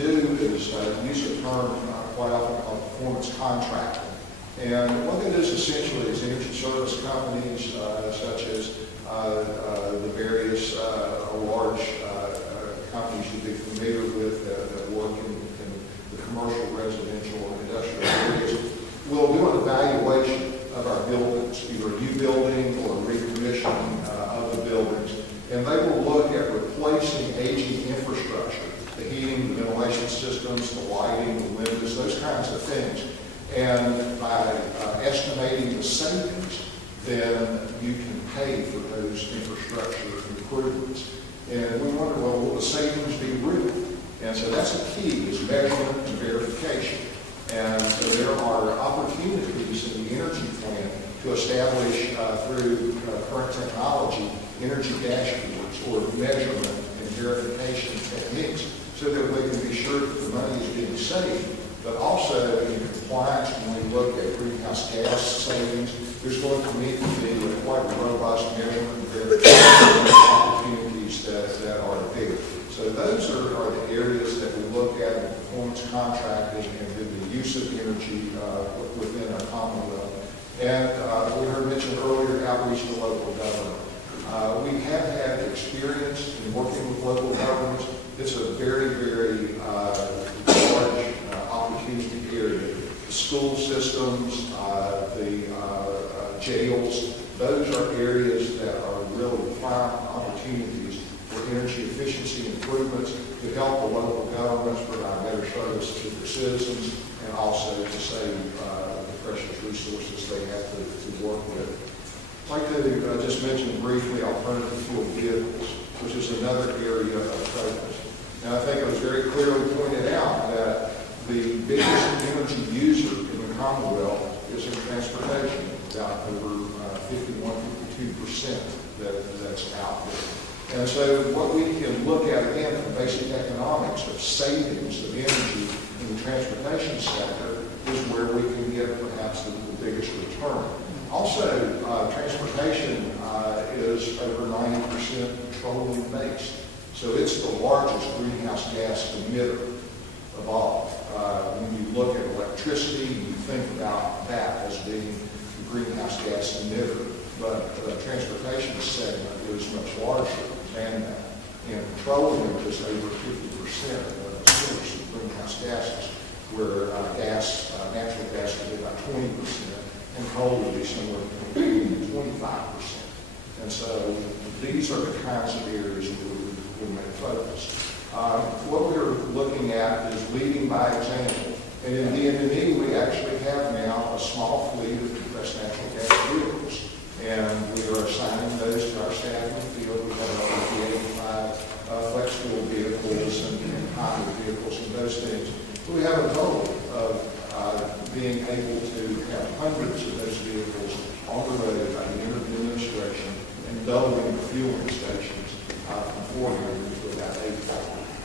do is use a term quite often called performance contracting. And what that is essentially is energy service companies such as the various large companies you'd be familiar with that work in the commercial, residential, or industrial areas will do an evaluation of our buildings, either a new building or a recommissioning of the buildings. And they will look at replacing aging infrastructure, the heating, the ventilation systems, the lighting, the windows, those kinds of things. And by estimating the savings, then you can pay for those infrastructure improvements. And we wonder, well, will the savings be real? And so that's the key, is measurement and verification. And so there are opportunities in the energy plan to establish through current technology energy dashboards or measurement and verification techniques so that we can be sure that the money is being saved, but also in compliance when we look at greenhouse gas savings. There's going to need to be a quite robust measurement and verification opportunities that are there. So those are the areas that we look at in performance contracting and the use of energy within our Commonwealth. And we heard mentioned earlier outreach to local government. We have had experience in working with local governments. It's a very, very large opportunity area. The school systems, the jails, those are areas that are really prime opportunities for energy efficiency improvements to help the local governments provide better service to their citizens and also to save the precious resources they have to work with. I'd like to just mention briefly alternative fuel vehicles, which is another area of focus. Now, I think it was very clearly pointed out that the biggest energy user in the Commonwealth is in transportation, about over 51-52% that's out there. And so what we can look at, again, from basic economics of savings of energy in the transportation sector is where we can get perhaps the biggest return. Also, transportation is over 90% petroleum-based. So it's the largest greenhouse gas emitter of all. When you look at electricity, you think about that as being the greenhouse gas emitter. But the transportation segment is much larger than that. And petroleum is over 50% of the source of greenhouse gases, where natural gas would be about 20%. And coal would be somewhere between 25%. And so these are the kinds of areas we may focus. What we're looking at is leading by example. And in DNE, we actually have now a small fleet of compressed natural gas vehicles. And we are assigning those to our staff in the field. We have over 85 flex fuel vehicles and hybrid vehicles and those things. So we have a goal of being able to have hundreds of those vehicles on the road by the end of the administration and doubling the fueling stations from 400 to about 800.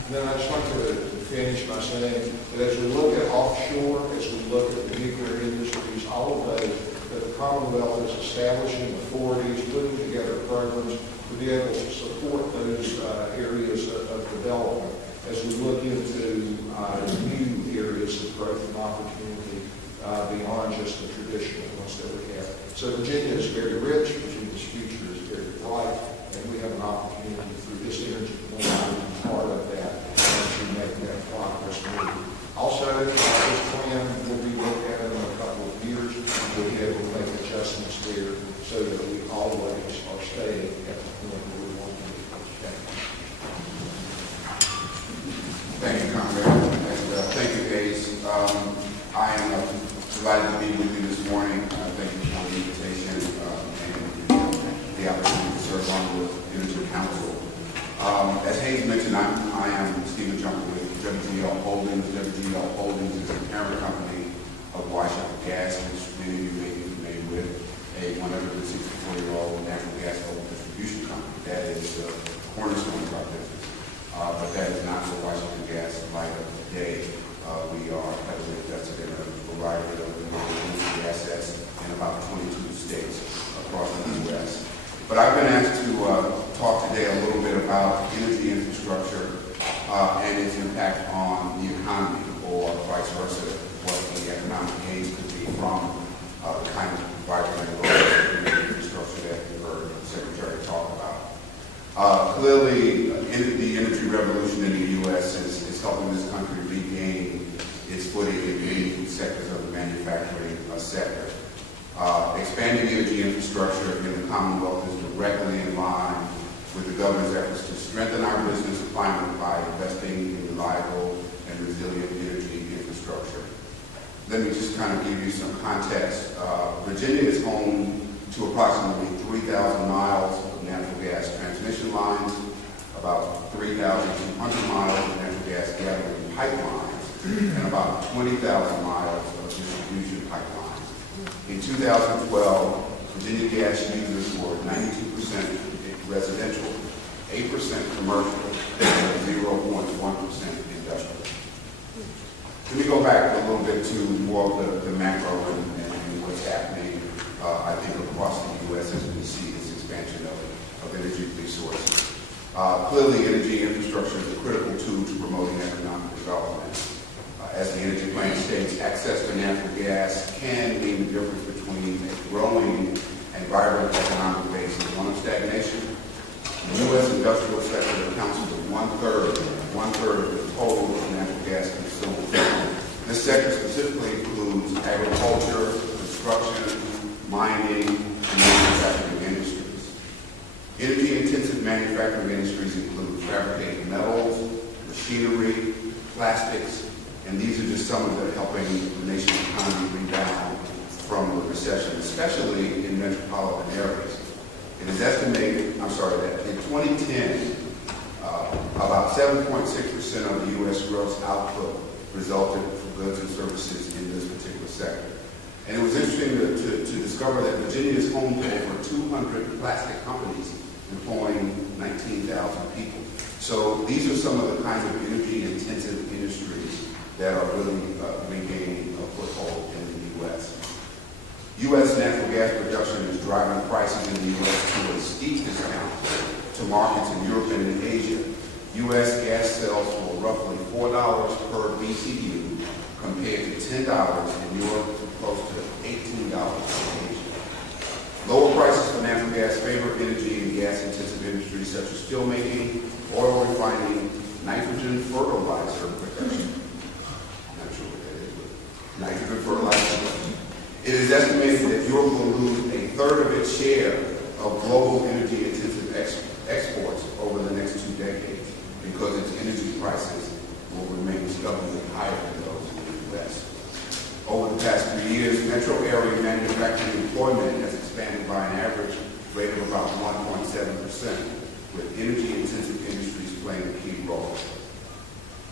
And then I'd just like to finish by saying that as we look at offshore, as we look at the nuclear industries, all of those, that the Commonwealth is establishing authorities, putting together programs to be able to support those areas of development as we look into new areas of growth and opportunity beyond just the traditional ones that we have. So Virginia is very rich, Virginia's future is very bright, and we have an opportunity through this energy plan to be part of that and to make that progress move. Also, this plan will be looked at in a couple of years. We'll be able to make adjustments there so that we always are staying at the point where we want to be. Thank you, Conrad, and thank you, Hayes. I am delighted to be with you this morning. Thank you for the invitation and the opportunity to serve on the Energy Council. As Hayes mentioned, I am Stephen Junker with WGL Holdings. WGL Holdings is the parent company of Washington Gas, which many of you may be familiar with, a 164-year-old natural gas distribution company. That is the cornerstone of our business. But that is not for Washington Gas in light of today. We are heavily invested in a variety of energy assets in about 22 states across the U.S. But I've been asked to talk today a little bit about energy infrastructure and its impact on the economy, or vice versa, what the economic gains could be from the kind of vibrant and robust infrastructure that you heard the Secretary talk about. Clearly, the energy revolution in the U.S. is helping this country regain its footing in many sectors of the manufacturing sector. Expanding energy infrastructure in the Commonwealth is directly in line with the governor's efforts to strengthen our business climate by investing in reliable and resilient energy infrastructure. Let me just kind of give you some context. Virginia is home to approximately 3,000 miles of natural gas transmission lines, about 3,200 miles of natural gas gathering pipelines, and about 20,000 miles of distribution pipelines. In 2012, Virginia gas users were 92% residential, 8% commercial, and 0.1% industrial. Let me go back a little bit to more of the macro and what's happening, I think, across the U.S. as we see this expansion of energy resources. Clearly, energy infrastructure is a critical tool to promoting economic development. As the energy plan states, access to natural gas can mean the difference between a growing and vibrant economic base and one of stagnation. The U.S. industrial sector accounts for one-third of the total natural gas consumed. This sector specifically includes agriculture, construction, mining, and manufacturing industries. Energy-intensive manufacturing industries include fabricated metals, machinery, plastics, and these are just some of them helping the nation's economy rebound from the recession, especially in metropolitan areas. It is estimated, that in 2010, about 7.6% of the U.S. gross output resulted from goods and services in this particular sector. And it was interesting to discover that Virginia is home to over 200 plastic companies employing 19,000 people. So these are some of the kinds of energy-intensive industries that are really regaining a foothold in the U.S. U.S. natural gas production is driving prices in the U.S. to a steep discount to markets in Europe and in Asia. U.S. gas sells for roughly $4 per BTU compared to $10 in Europe to close to $18 in Asia. Lower prices for natural gas favor energy and gas-intensive industries such as steelmaking, oil refining, nitrogen fertilizer production. Not sure what that is, but nitrogen fertilizer. It is estimated that Europe will lose a third of its share of global energy-intensive exports over the next 2 decades because its energy prices will remain stubbornly higher than those in the U.S. Over the past 3 years, metro area manufacturing employment has expanded by an average rate of about 1.7%, with energy-intensive industries playing a key role.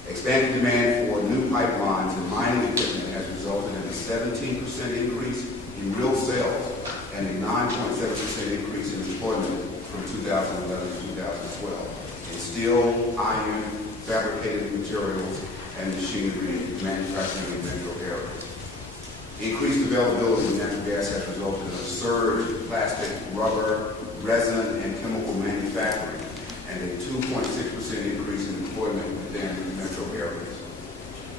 Expanding demand for new pipelines and mining equipment has resulted in a 17% increase in real sales and a 9.7% increase in employment from 2011 to 2012 in steel, iron, fabricated materials, and machinery manufacturing in metro areas. Increased availability of natural gas has resulted in a surge in plastic, rubber, resin, and chemical manufacturing, and a 2.6% increase in employment within metro areas.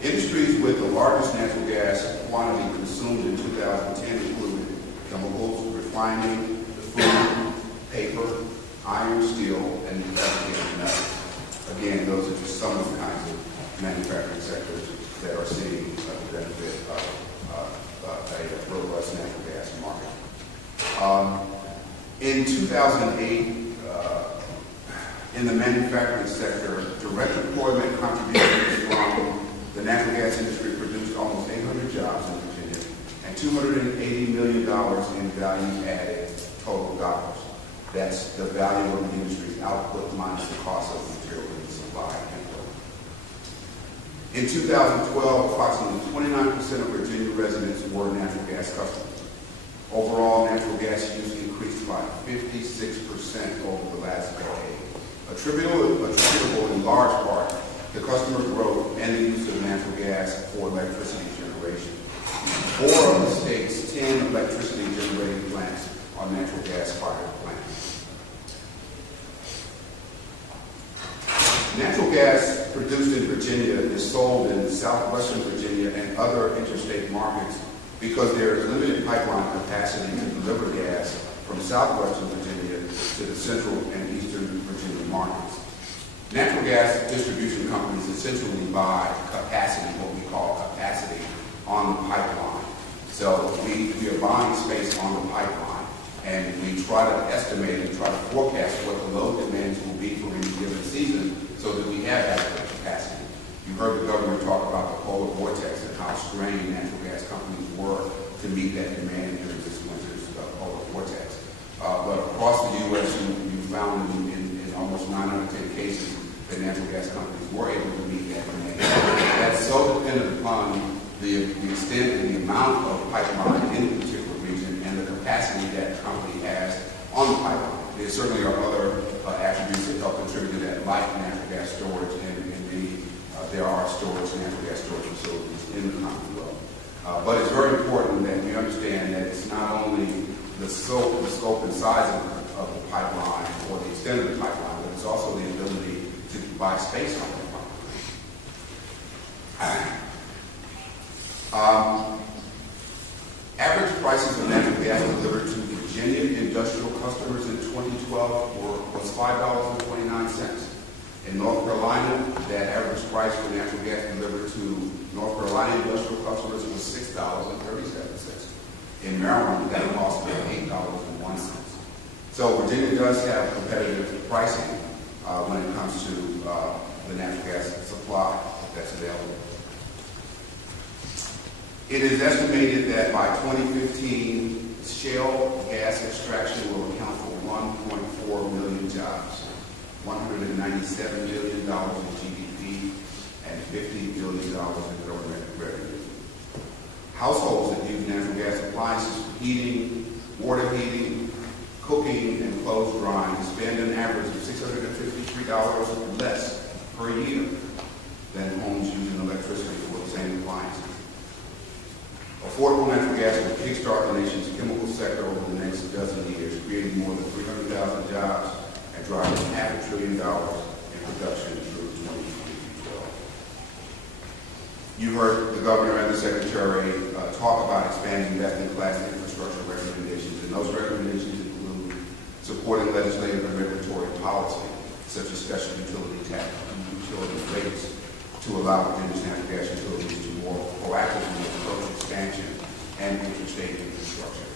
Industries with the largest natural gas quantity consumed in 2010 included chemicals, refining, food, paper, iron, steel, and fabricated metals. Again, those are just some of the kinds of manufacturing sectors that are seeing the benefit of a robust natural gas market. In 2008, in the manufacturing sector, direct employment contributions from the natural gas industry produced almost 800 jobs in Virginia and $280 million in value-added total dollars. That's the value of the industry's output minus the cost of the material and supply input. In 2012, approximately 29% of Virginia residents were natural gas customers. Overall, natural gas use increased by 56% over the last decade, attributable in large part to customer growth and the use of natural gas for electricity generation. 4 of the state's 10 electricity generating plants are natural gas-fired plants. Natural gas produced in Virginia Virginia is sold in southwestern Virginia and other interstate markets because there is limited pipeline capacity to deliver gas from southwestern Virginia to the central and eastern Virginia markets. Natural gas distribution companies essentially buy capacity, what we call capacity, on the pipeline. So we are buying space on the pipeline, and we try to estimate and try to forecast what the load demands will be for any given season so that we have adequate capacity. You heard the governor talk about the polar vortex and how strained natural gas companies were to meet that demand during this winter's polar vortex. But across the U.S., you found in almost 9 out of 10 cases that natural gas companies were able to meet that demand. That's so dependent upon the extent and the amount of pipeline in a particular region and the capacity that the company has on the pipeline. There certainly are other attributes that help contribute to that, like natural gas storage, and there are natural gas storage facilities in the Commonwealth. But it's very important that we understand that it's not only the scope and size of the pipeline or the extent of the pipeline, but it's also the ability to buy space on the pipeline. Average prices of natural gas delivered to Virginia industrial customers in 2012 was $5.29. In North Carolina, that average price for natural gas delivered to North Carolina industrial customers was $6.37. In Maryland, that cost was $8.01. So Virginia does have competitive pricing when it comes to the natural gas supply that's available. It is estimated that by 2015, shale gas extraction will account for 1.4 million jobs, $197 billion in GDP, and $50 billion in government revenue. Households that use natural gas appliances for heating, water heating, cooking, and clothes drying spend an average of $653 less per year than homes using electricity for the same appliances. Affordable natural gas will kickstart the nation's chemical sector over the next dozen years, creating more than 300,000 jobs and driving $500 billion in production through 2012. You heard the governor and the secretary talk about expanding best-in-class infrastructure recommendations, and those recommendations include supporting legislative and regulatory policy, such as special utility tax and utility rates, to allow Virginia's natural gas utilities to more proactively approach expansion and interstate infrastructure.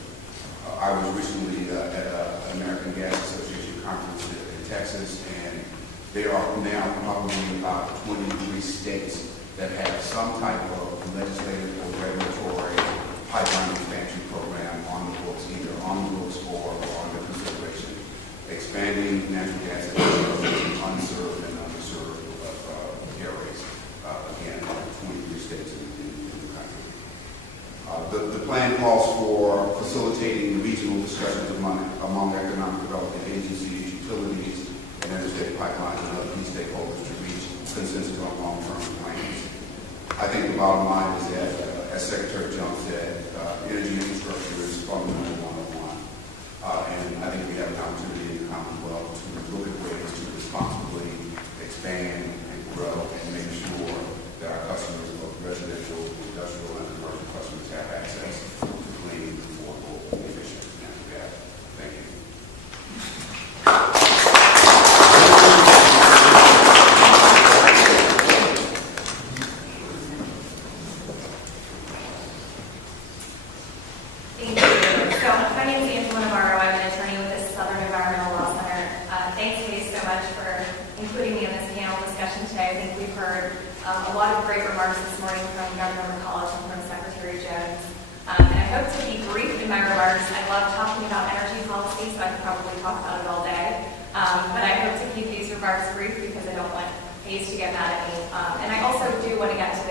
I was recently at an American Gas Association conference in Texas, and there are now probably about 23 states that have some type of legislative or regulatory pipeline expansion program on the books, either on the books or under consideration, expanding natural gas infrastructure to unserved and underserved areas. Again, 23 states in the country. The plan calls for facilitating regional discussions among economic development agencies, utilities, and interstate pipelines and other key stakeholders to reach consensus on long-term plans. I think the bottom line is that, as Secretary Jones said, energy infrastructure is fundamental 101. And I think we have an opportunity in the Commonwealth to look at ways to responsibly expand and grow and make sure that our customers, both residential, industrial, and commercial customers, have access to clean, affordable, efficient natural gas. Thank you. A lot of great remarks this morning from Governor McCullough and from Secretary Jones. And I hope to be brief in my remarks. I love talking about energy policy, so I could probably talk about it all day. But I hope to keep these remarks brief because I don't want Hayes to get mad at me. And I also do want to get to